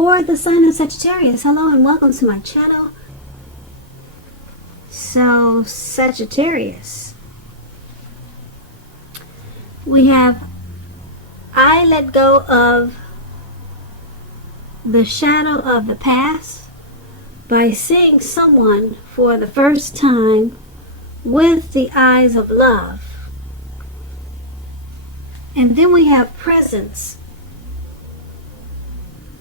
for the sign of Sagittarius. Hello and welcome to my channel. So, Sagittarius, we have I let go of the shadow of the past by seeing someone for the first time with the eyes of love. And then we have presence.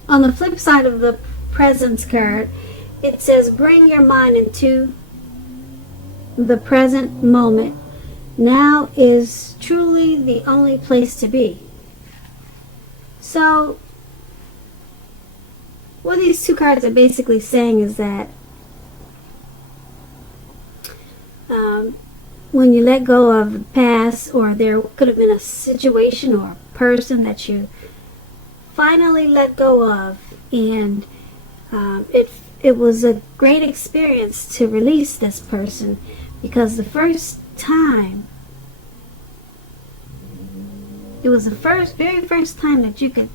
On the flip side of the presence card, it says bring your mind into the present moment. Now is truly the only place to be. So what these two cards are basically saying is that when you let go of the past, or there could have been a situation or a person that you finally let go of, and it was a great experience to release this person, because the first time, it was the very first time that you could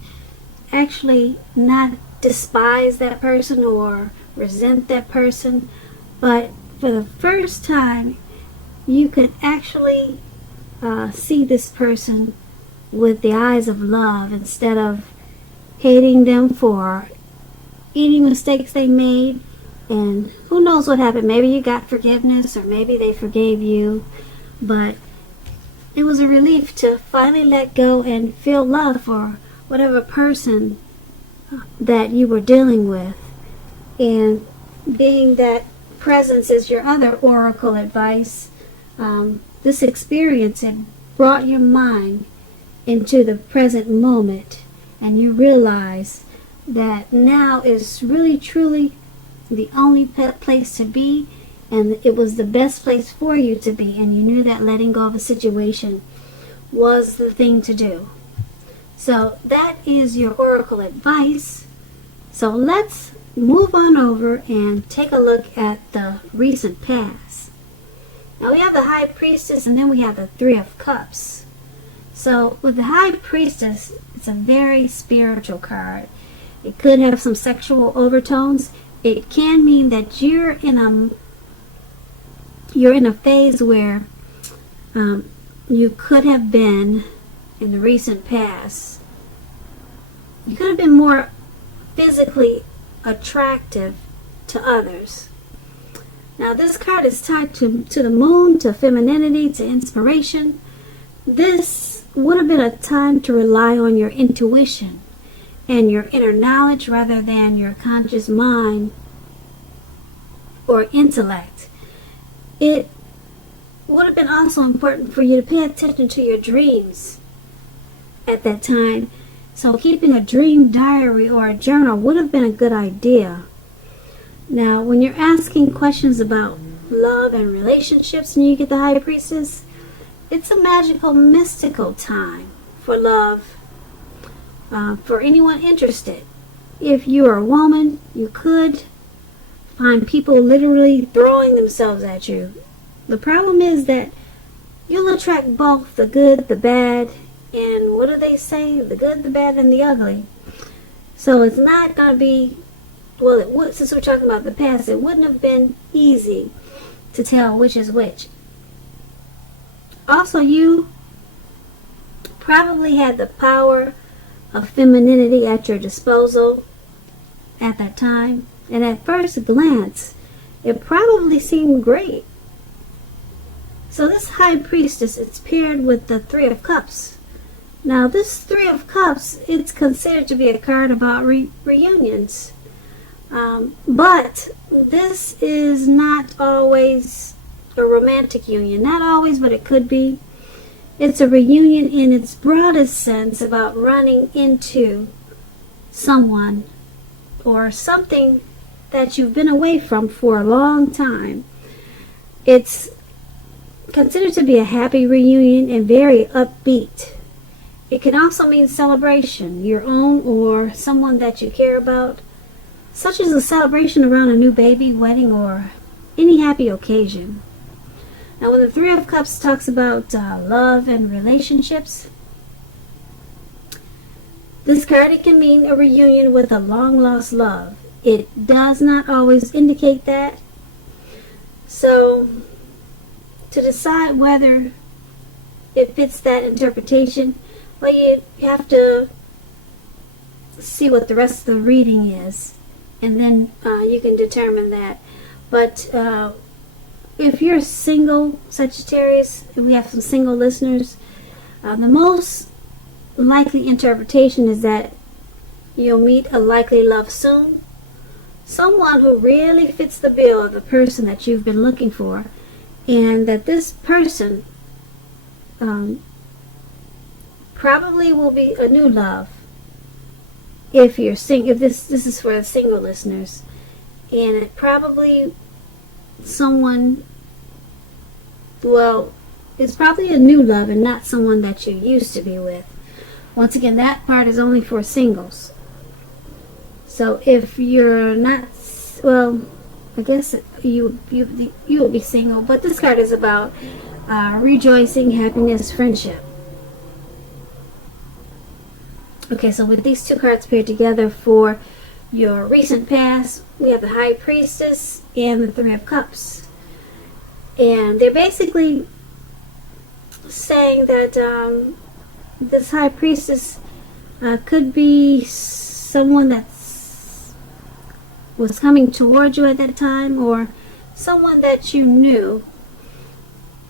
actually not despise that person or resent that person, but for the first time you could actually see this person with the eyes of love, instead of hating them for any mistakes they made. And who knows what happened, maybe you got forgiveness, or maybe they forgave you, but it was a relief to finally let go and feel love for whatever person that you were dealing with. And being that presence is your other oracle advice, this experience, it brought your mind into the present moment, and you realize that now is really truly the only place to be, and it was the best place for you to be, and you knew that letting go of a situation was the thing to do. So that is your oracle advice. So let's move on over and take a look at the recent past. Now we have the High Priestess, and then we have the Three of Cups. So with the High Priestess, it's a very spiritual card. It could have some sexual overtones. It can mean that you're in a phase where you could have been, in the recent past, you could have been more physically attractive to others. Now this card is tied to the moon, to femininity, to inspiration. This would have been a time to rely on your intuition and your inner knowledge rather than your conscious mind or intellect. It would have been also important for you to pay attention to your dreams at that time. So keeping a dream diary or a journal would have been a good idea. Now, when you're asking questions about love and relationships and you get the High Priestess, it's a magical, mystical time for love, for anyone interested. If you're a woman, you could find people literally throwing themselves at you. The problem is that you'll attract both the good, the bad, and what do they say? The good, the bad, and the ugly. So it's not going to be, well, it would, since we're talking about the past, it wouldn't have been easy to tell which is which. Also, you probably had the power of femininity at your disposal at that time. And at first glance, it probably seemed great. So this High Priestess, it's paired with the Three of Cups. Now this Three of Cups, it's considered to be a card about reunions. But this is not always a romantic union. Not always, but it could be. It's a reunion in its broadest sense about running into someone or something that you've been away from for a long time. It's considered to be a happy reunion and very upbeat. It can also mean celebration, your own or someone that you care about, such as a celebration around a new baby, wedding, or any happy occasion. Now when the Three of Cups talks about love and relationships, This card, it can mean a reunion with a long-lost love. It does not always indicate that. So, to decide whether it fits that interpretation, well, you have to see what the rest of the reading is, and then you can determine that. But if you're single, Sagittarius, we have some single listeners, the most likely interpretation is that you'll meet a likely love soon. Someone who really fits the bill of the person that you've been looking for, and that this person probably will be a new love. If you're if this is for the single listeners, and it probably someone, well, it's probably a new love and not someone that you used to be with. Once again, that part is only for singles. So if you're not, well, I guess you will be single, but this card is about rejoicing, happiness, friendship. Okay, so with these two cards paired together for your recent past, we have the High Priestess and the Three of Cups. And they're basically saying that this High Priestess could be someone that was coming toward you at that time, or someone that you knew,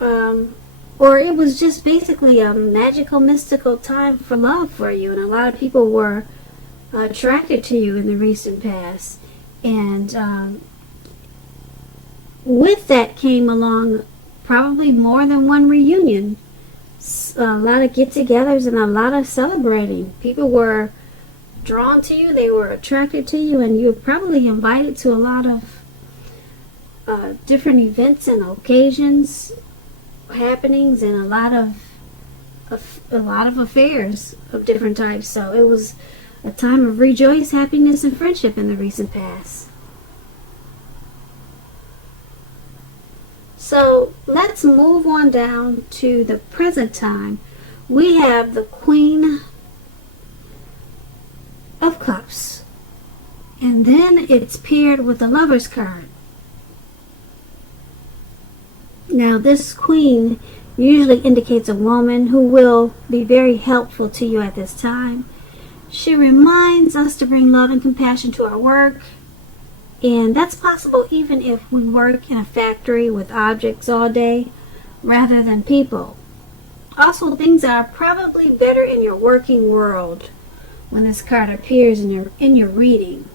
or it was just basically a magical, mystical time for love for you, and a lot of people were attracted to you in the recent past. And with that came along probably more than one reunion, a lot of get-togethers, and a lot of celebrating. People were drawn to you, they were attracted to you, and you were probably invited to a lot of different events and occasions, happenings, and a lot of affairs of different types. So it was a time of rejoice, happiness, and friendship in the recent past. So let's move on down to the present time. We have the Queen of Cups, and then it's paired with the Lover's card. Now this Queen usually indicates a woman who will be very helpful to you at this time. She reminds us to bring love and compassion to our work, and that's possible even if we work in a factory with objects all day rather than people. Also, things are probably better in your working world when this card appears in your reading.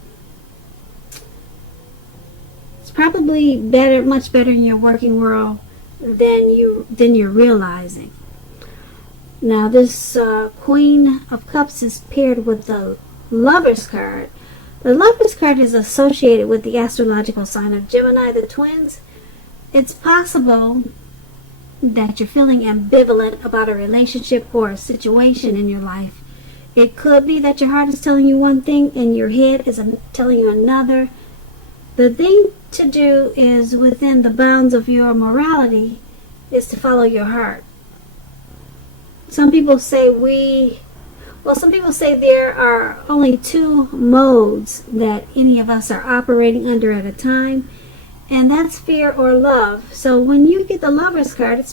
It's probably better, much better in your working world than you're realizing. Now this Queen of Cups is paired with the Lover's card. The Lover's card is associated with the astrological sign of Gemini, the twins. It's possible that you're feeling ambivalent about a relationship or a situation in your life. It could be that your heart is telling you one thing and your head is telling you another. The thing to do is, within the bounds of your morality, is to follow your heart. Some people say there are only two modes that any of us are operating under at a time, and that's fear or love. So when you get the Lover's card,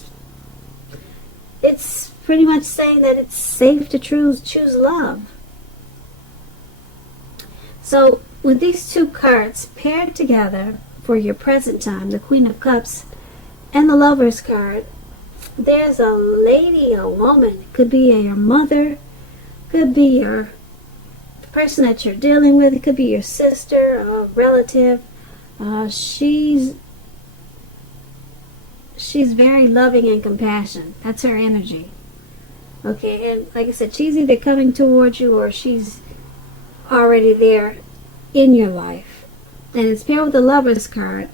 it's pretty much saying that it's safe to choose love. So with these two cards paired together for your present time, the Queen of Cups and the Lover's card, there's a lady, a woman. Could be your mother, could be the person that you're dealing with, it could be your sister, a relative. She's very loving and compassionate. That's her energy. Okay, and like I said, she's either coming towards you or she's already there in your life. And it's paired with the Lover's card.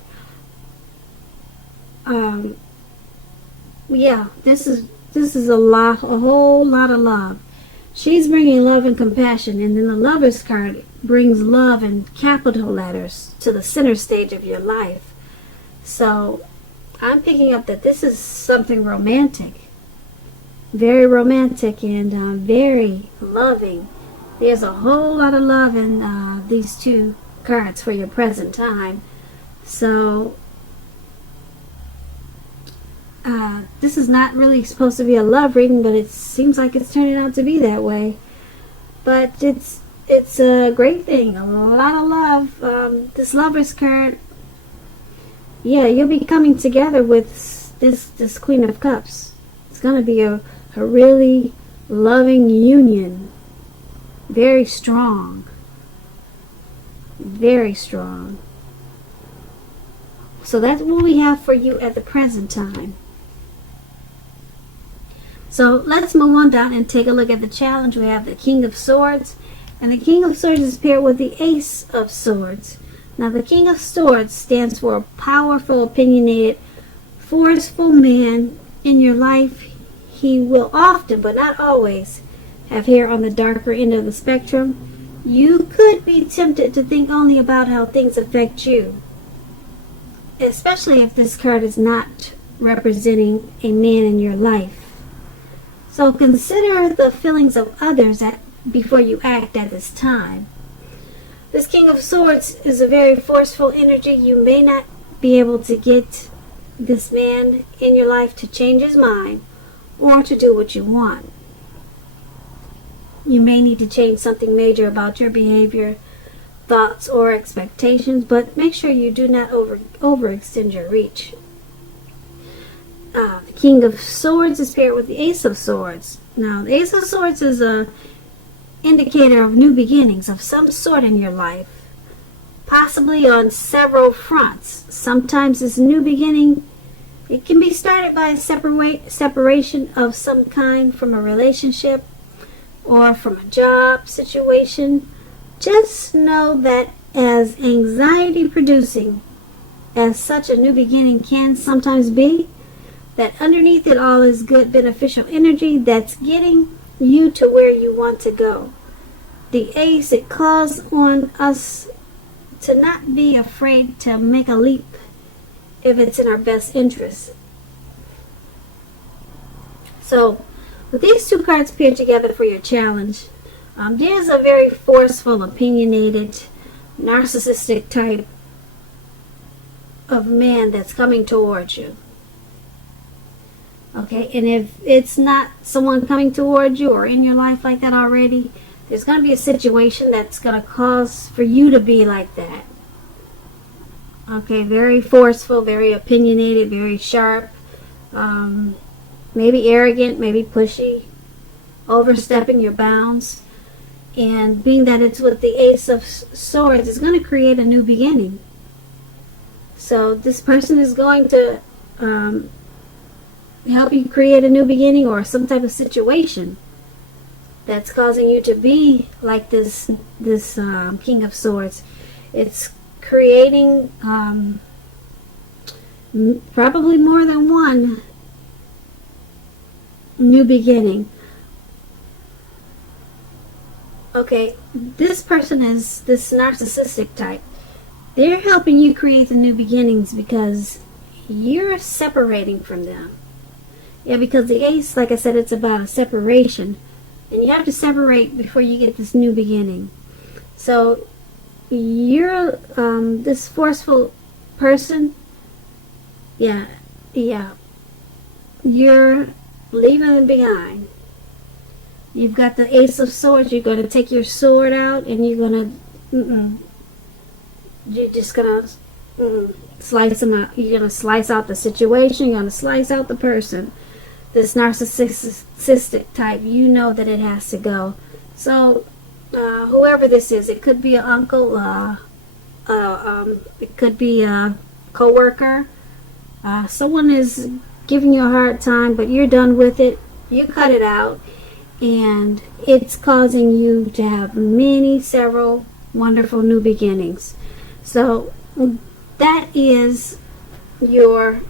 Yeah, this is a whole lot of love. She's bringing love and compassion, and then the Lover's card brings love in capital letters to the center stage of your life. So I'm picking up that this is something romantic, very romantic, and very loving There's a whole lot of love in these two cards for your present time. So this is not really supposed to be a love reading, but it seems like it's turning out to be that way. But it's a great thing. A lot of love. This Lovers card, yeah, you'll be coming together with this Queen of Cups. It's going to be a really loving union. Very strong. Very strong. So that's what we have for you at the present time. So let's move on down and take a look at the challenge. We have the King of Swords. And the King of Swords is paired with the Ace of Swords. Now the King of Swords stands for a powerful, opinionated, forceful man in your life. He will often, but not always, have hair on the darker end of the spectrum. You could be tempted to think only about how things affect you, especially if this card is not representing a man in your life. So consider the feelings of others before you act at this time. This King of Swords is a very forceful energy. You may not be able to get this man in your life to change his mind or to do what you want. You may need to change something major about your behavior, thoughts, or expectations, but make sure you do not overextend your reach. The King of Swords is paired with the Ace of Swords. Now, the Ace of Swords is a indicator of new beginnings of some sort in your life, possibly on several fronts. Sometimes this new beginning, it can be started by a separation of some kind from a relationship or from a job situation. Just know that as anxiety producing as such a new beginning can sometimes be, that underneath it all is good beneficial energy that's getting you to where you want to go. The Ace, it calls on us to not be afraid to make a leap if it's in our best interest. So, with these two cards paired together for your challenge, there's a very forceful, opinionated, narcissistic type of man that's coming towards you. Okay, and if it's not someone coming towards you or in your life like that already, there's going to be a situation that's going to cause for you to be like that. Okay, very forceful, very opinionated, very sharp, maybe arrogant, maybe pushy, overstepping your bounds. And being that it's with the Ace of Swords, it's going to create a new beginning. So this person is going to help you create a new beginning or some type of situation that's causing you to be like this King of Swords. It's creating probably more than one new beginning. Okay, this person is this narcissistic type. They're helping you create the new beginnings because you're separating from them. Yeah, because the Ace, like I said, it's about a separation. And you have to separate before you get this new beginning. So, you're this forceful person. Yeah. You're leaving them behind. You've got the Ace of Swords. You're going to take your sword out and you're going to... You're just going to slice them out. You're going to slice out the situation. You're going to slice out the person. This narcissistic type, you know that it has to go. So, whoever this is, it could be an uncle, it could be a co-worker. Someone is giving you a hard time, but you're done with it. You cut it out, and it's causing you to have several wonderful new beginnings. So, that is your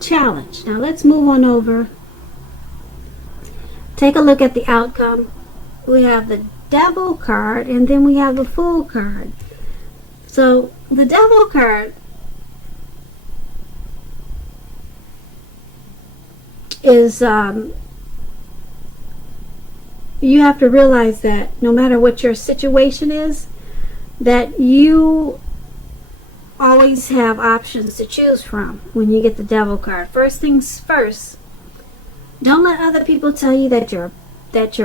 challenge. Now, let's move on over. Take a look at the outcome. We have the Devil card, and then we have the Fool card. So, the Devil card you have to realize that no matter what your situation is, that you always have options to choose from when you get the Devil card. First things first, don't let other people tell you that your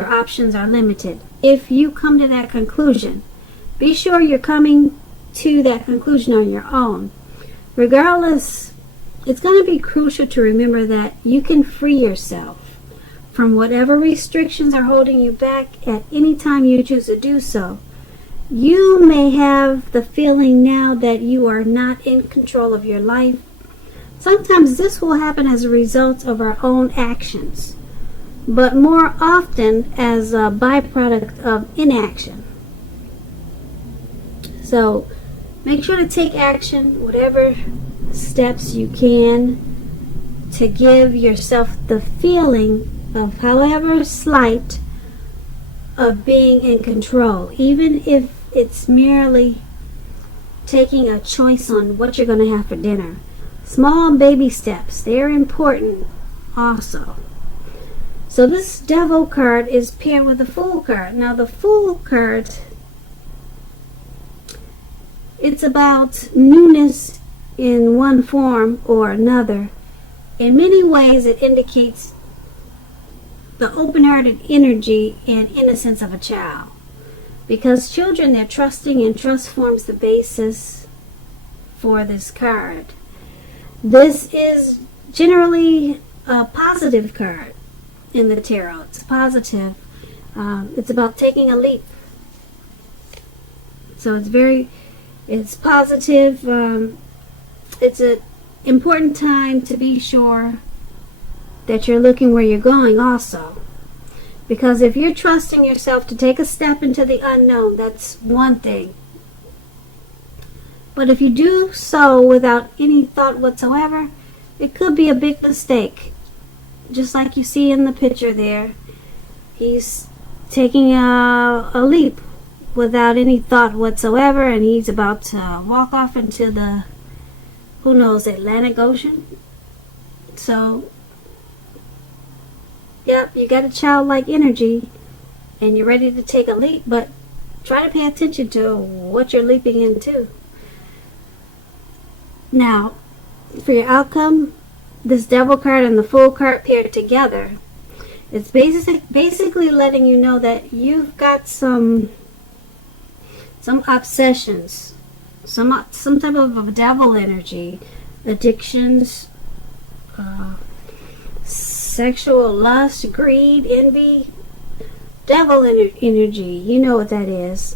options are limited. If you come to that conclusion, be sure you're coming to that conclusion on your own. Regardless, it's going to be crucial to remember that you can free yourself from whatever restrictions are holding you back at any time you choose to do so. You may have the feeling now that you are not in control of your life. Sometimes this will happen as a result of our own actions, but more often as a byproduct of inaction. So make sure to take action, whatever steps you can, to give yourself the feeling of, however slight, of being in control, even if it's merely taking a choice on what you're going to have for dinner. Small baby steps, they're important also. So this Devil card is paired with the Fool card. Now the Fool card, it's about newness in one form or another. In many ways it indicates the open-hearted energy and innocence of a child. Because children, they're trusting, and trust forms the basis for this card. This is generally a positive card in the tarot. It's positive. It's about taking a leap. So it's positive. It's an important time to be sure that you're looking where you're going also. Because if you're trusting yourself to take a step into the unknown, that's one thing. But if you do so without any thought whatsoever, it could be a big mistake. Just like you see in the picture there. He's taking a leap without any thought whatsoever, and he's about to walk off into the, who knows, Atlantic Ocean. So yep, you got a childlike energy and you're ready to take a leap, but try to pay attention to what you're leaping into. Now, for your outcome, this Devil card and the Fool card paired together, it's basically letting you know that you've got some obsessions, some type of a devil energy, addictions, sexual lust, greed, envy, devil energy. You know what that is.